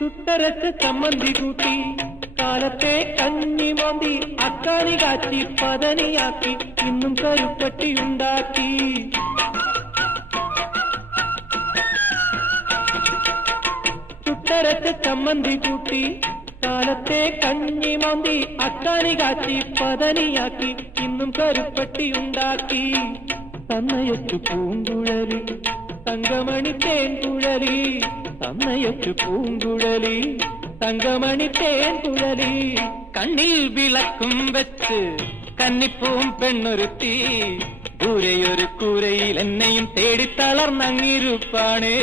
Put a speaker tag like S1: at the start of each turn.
S1: ചുട്ടരച്ച് ചമ്മന്തി കൂട്ടി കാലത്തെ കഞ്ഞി മന്തി അക്കാനി കാച്ചി പതനിയാക്കി ഇന്നും കരുപ്പട്ടി ഉണ്ടാക്കി. ചുട്ടരച്ച ചമ്മന്തി കൂട്ടി കാലത്തെ കഞ്ഞി മന്തി അക്കാനി കാച്ചി പതനിയാക്കി ഇന്നും കരുപ്പട്ടി ഉണ്ടാക്കി. തന്നയച്ചു പൂങ്കുഴലി തങ്കമണി തേൻകുഴലി തന്നയച്ചു പൂങ്കുഴലി തങ്കമണി തേൻ കുഴലി കണ്ണിൽ വിളക്കും വെച്ച് കന്നിപ്പൂം പെണ്ണൊരുത്തി ദൂരെയൊരു കൂരയിൽ എന്നെയും തേടി തളർന്നങ്ങിരുപ്പാണേ